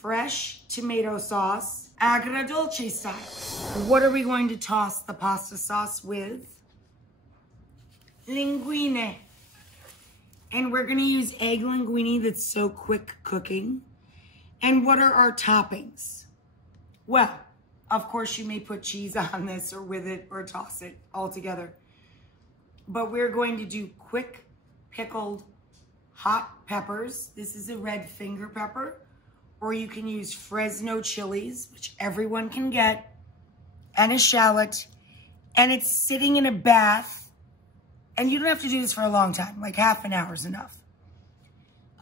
fresh tomato sauce, Agrodolce style. What are we going to toss the pasta sauce with? Linguine. And we're gonna use egg linguine that's so quick cooking. And what are our toppings? Well, of course you may put cheese on this or with it or toss it all together. But we're going to do quick pickled hot peppers. This is a red finger pepper, or you can use Fresno chilies, which everyone can get, and a shallot. And it's sitting in a bath. And you don't have to do this for a long time, like half an hour is enough.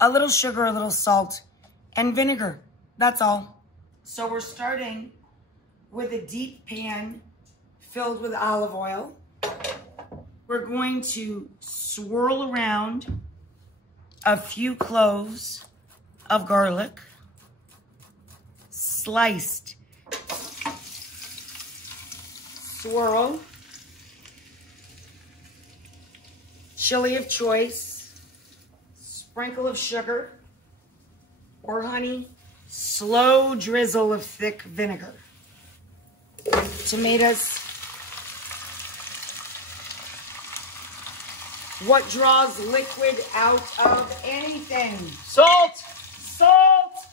A little sugar, a little salt, and vinegar. That's all. So we're starting with a deep pan filled with olive oil. We're going to swirl around a few cloves of garlic, sliced. Swirl. Chili of choice, sprinkle of sugar or honey, slow drizzle of thick vinegar. Tomatoes. What draws liquid out of anything? Salt! Salt!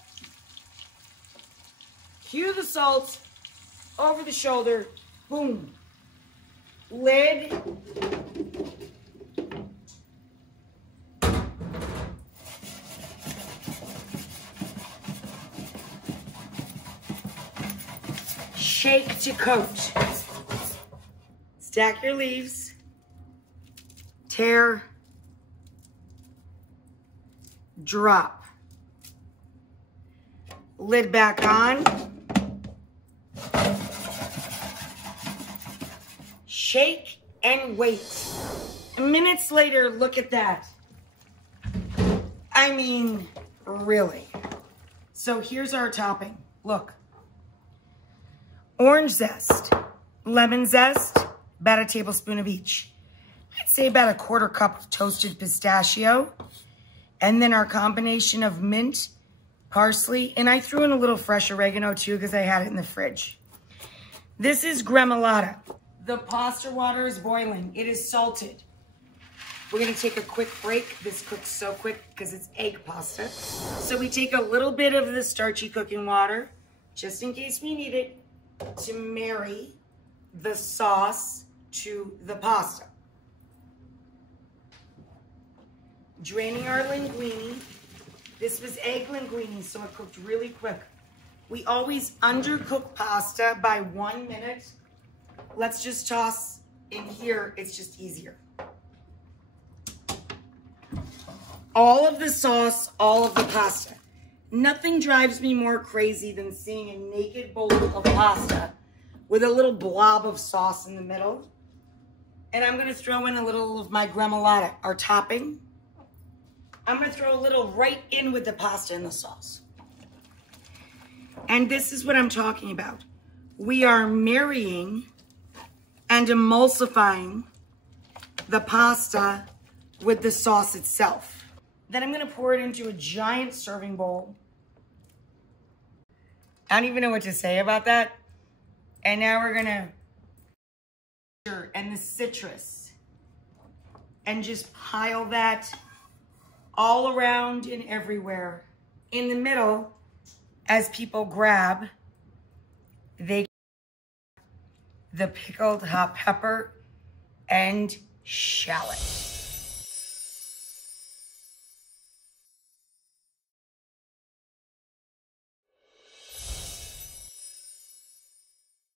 Cue the salt over the shoulder. Boom. Lid. Shake to coat. Stack your leaves. Tear. Drop. Lid back on. Shake and wait. Minutes later, look at that. I mean, really. So here's our topping. Look. Orange zest, lemon zest, about a tablespoon of each. I'd say about 1/4 cup of toasted pistachio. And then our combination of mint, parsley, and I threw in a little fresh oregano too because I had it in the fridge. This is gremolata. The pasta water is boiling. It is salted. We're gonna take a quick break. This cooks so quick because it's egg pasta. So we take a little bit of the starchy cooking water, just in case we need it, to marry the sauce to the pasta. Draining our linguine. This was egg linguine, so it cooked really quick. We always undercook pasta by 1 minute. Let's just toss in here. It's just easier. All of the sauce, all of the pasta. Nothing drives me more crazy than seeing a naked bowl of pasta with a little blob of sauce in the middle. And I'm gonna throw in a little of my gremolata, our topping. I'm gonna throw a little right in with the pasta and the sauce. And this is what I'm talking about. We are marrying and emulsifying the pasta with the sauce itself. Then I'm gonna pour it into a giant serving bowl. I don't even know what to say about that. And now we're gonna, and the citrus, and just pile that all around and everywhere. In the middle, as people grab, they the pickled hot pepper and shallot.